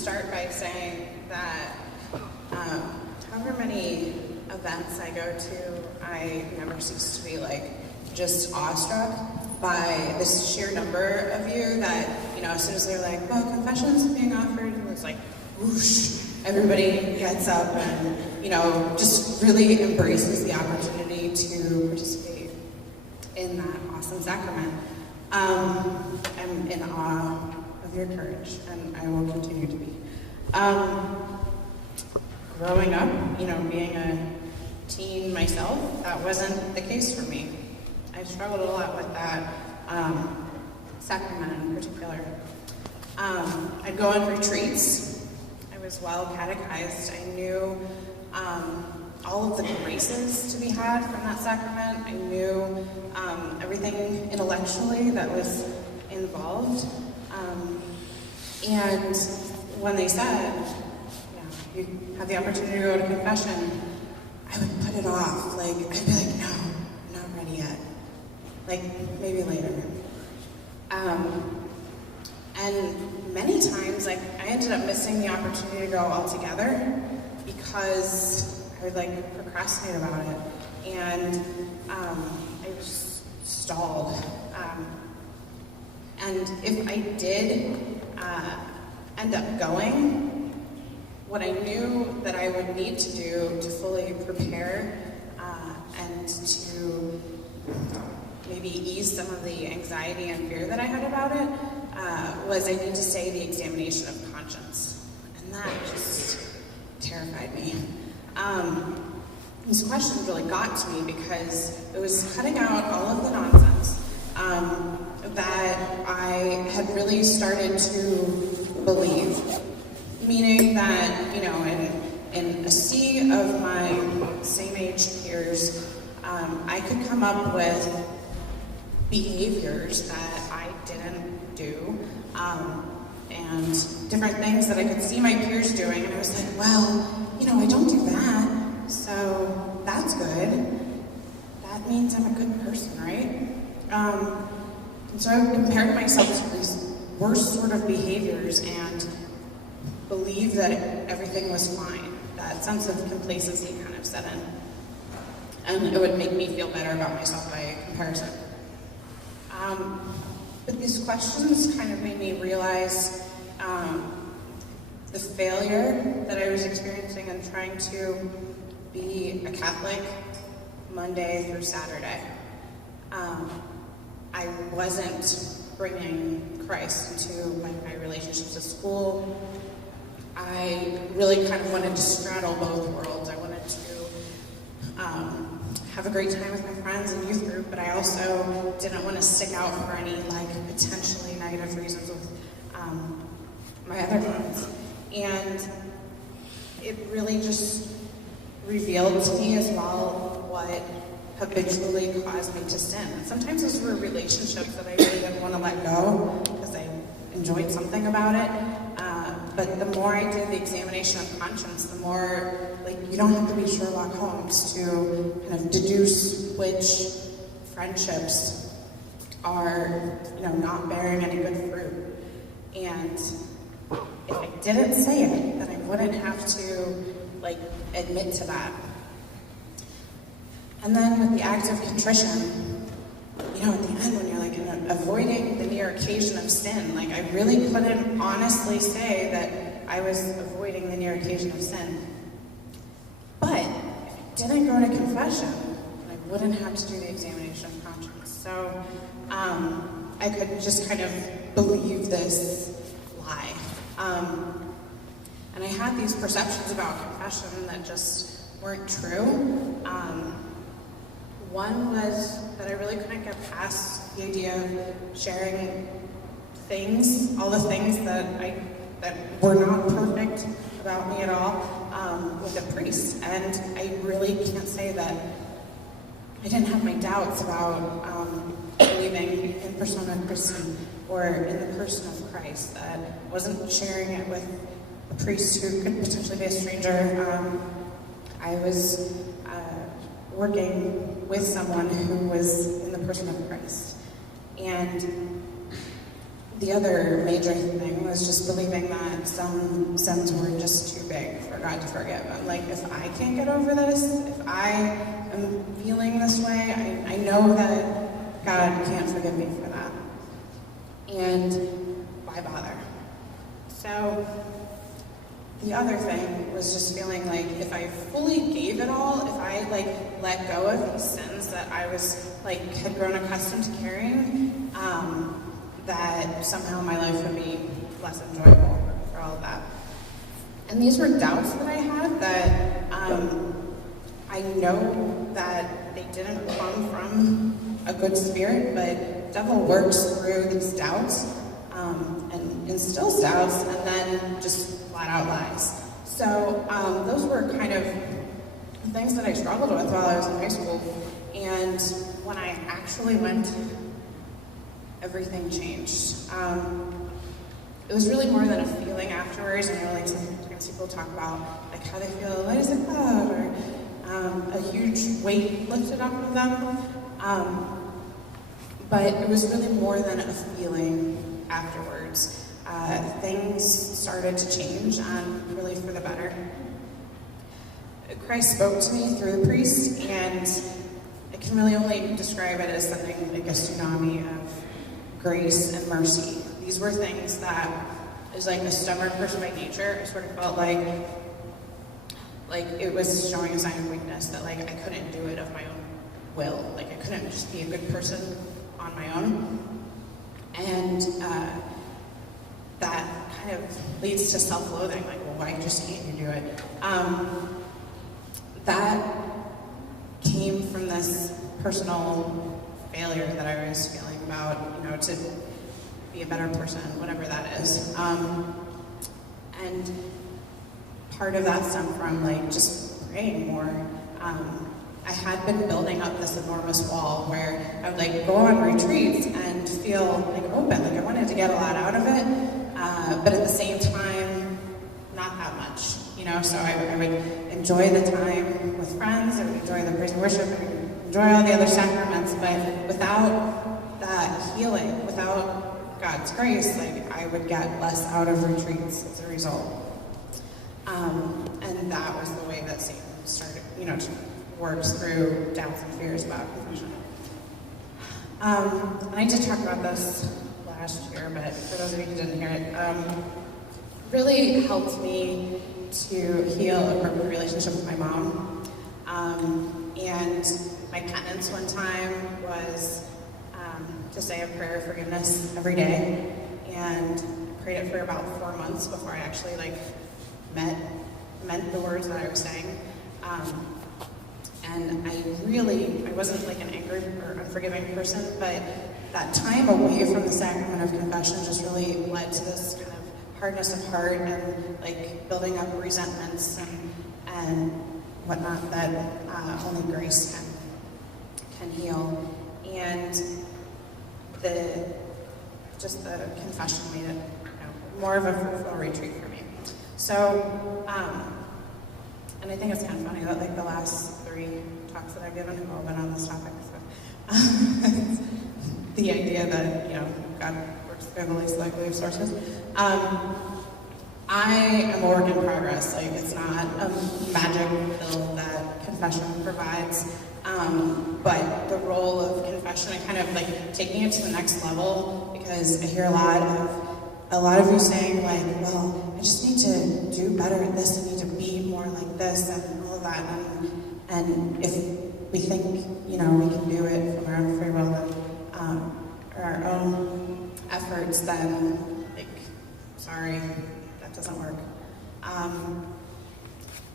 start by saying that however many events I go to, I never cease to be just awestruck by this sheer number of you that, as soon as they're like, well, confession's being offered, and it's like, whoosh, everybody gets up and, just really embraces the opportunity to participate in that awesome sacrament. I'm in awe of your courage, and I will continue to be. Growing up, being a teen myself, that wasn't the case for me. I struggled a lot with that sacrament in particular. I'd go on retreats. I was well catechized. I knew all of the graces to be had from that sacrament. I knew everything intellectually that was involved. And when they said, you have the opportunity to go to confession, I would put it off. I'd be like, no, I'm not ready yet. Maybe later. And many times, I ended up missing the opportunity to go altogether because I would procrastinate about it, and I was stalled. And if I did end up going, what I knew that I would need to do to fully prepare and to maybe ease some of the anxiety and fear that I had about it was I need to say the examination of conscience. And that just terrified me. These questions really got to me because it was cutting out all of the nonsense that I had really started to believe. Meaning that, in a sea of my same age peers, I could come up with behaviors that I didn't do, and different things that I could see my peers doing, and I was like, well, I don't do that, so that's good. That means I'm a good person, right? And so I compared myself to these worst sort of behaviors and believed that everything was fine. That sense of complacency kind of set in. And it would make me feel better about myself by comparison. But these questions kind of made me realize the failure that I was experiencing in trying to be a Catholic Monday through Saturday. I wasn't bringing Christ into my relationships at school. I really kind of wanted to straddle both worlds. I wanted to have a great time with my friends in youth group, but I also didn't want to stick out for any potentially negative reasons with my other friends. And it really just revealed to me as well what habitually caused me to sin. And sometimes those were relationships that I really didn't want to let go because I enjoyed something about it. But the more I did the examination of conscience, the more, you don't have to be Sherlock Holmes to kind of deduce which friendships are, not bearing any good fruit. And if I didn't say it, then I wouldn't have to, admit to that. And then with the act of contrition, at the end when you're avoiding the near occasion of sin, I really couldn't honestly say that I was avoiding the near occasion of sin. But if I didn't go to confession, I wouldn't have to do the examination of conscience. So I could just kind of believe this lie. And I had these perceptions about confession that just weren't true. One was that I really couldn't get past the idea of sharing things, all the things that were not perfect about me at all, with a priest. And I really can't say that I didn't have my doubts about believing in persona Christi or in the person of Christ, that wasn't sharing it with a priest who could potentially be a stranger. I was working with someone who was in the person of Christ. And the other major thing was just believing that some sins were just too big for God to forgive. I'm like, if I can't get over this, if I am feeling this way, I know that God can't forgive me for that. And why bother? So the other thing was just feeling like if I fully gave it all, if I let go of these sins that I was had grown accustomed to carrying, that somehow my life would be less enjoyable for all of that. And these were doubts that I had that I know that they didn't come from a good spirit, but the devil works through these doubts and instills doubts and then just flat out lies. So those were kind of things that I struggled with while I was in high school. And when I actually went, everything changed. It was really more than a feeling afterwards. I know sometimes people talk about how they feel light as a cloud or a huge weight lifted off of them. But it was really more than a feeling afterwards. Things started to change, really for the better. Christ spoke to me through the priest, and I can really only describe it as something like a tsunami of grace and mercy. These were things that, as a stubborn person by nature, I sort of felt like it was showing a sign of weakness, that I couldn't do it of my own will. I couldn't just be a good person on my own. And that kind of leads to self-loathing, well, why just can't you do it? That came from this personal failure that I was feeling about, to be a better person, whatever that is. And part of that stemmed from just praying more. I had been building up this enormous wall where I would go on retreats and feel open, I wanted to get a lot out of it, but at the same time, not that much, so I would enjoy the time with friends, I would enjoy the praise and worship, I would enjoy all the other sacraments, but without that healing, without God's grace, I would get less out of retreats as a result. And that was the way that Satan started, to work through doubts and fears about confession. And I did talk about this last year, but for those of you who didn't hear it, really helped me to heal a broken relationship with my mom. And my penance one time was to say a prayer of forgiveness every day, and I prayed it for about 4 months before I actually meant the words that I was saying. And I wasn't an angry or unforgiving person, but that time away from the sacrament of confession just really led to this kind of hardness of heart and building up resentments and whatnot that only grace can heal. And the confession made it more of a fruitful retreat for me. So, and I think it's kind of funny that the last 3 talks that I've given have all been on this topic. So, the idea that God works through the least likely of sources. I am a work in progress. It's not a magic pill that confession provides. But the role of confession and kind of taking it to the next level, because I hear a lot of you saying well, I just need to do better at this, I need to be more like this and all of that. And if we think, we can do it from our own free will or our own efforts, then sorry, that doesn't work.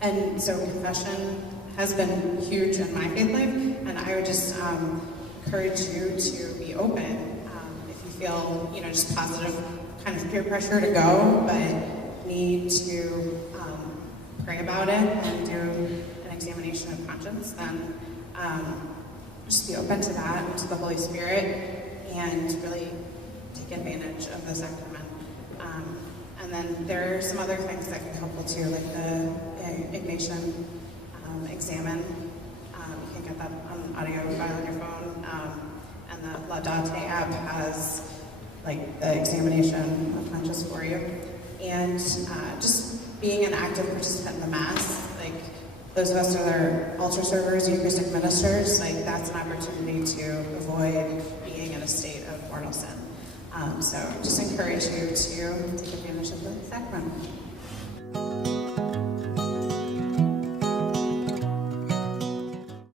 And so confession has been huge in my faith life, and I would just encourage you to be open if you feel, just positive kind of peer pressure to go, but need to pray about it and do an examination of conscience, then just be open to that and to the Holy Spirit and really take advantage of the sacrament. And then there are some other things that can be helpful too, like the Ignatian examen. You can get that on an audio file on your phone. And the Laudate app has like the examination of conscience for you. And just being an active participant in the Mass, like those of us that are altar servers, Eucharistic ministers, like that's an opportunity to avoid being in a state of mortal sin. So just encourage you to take advantage of the sacrament.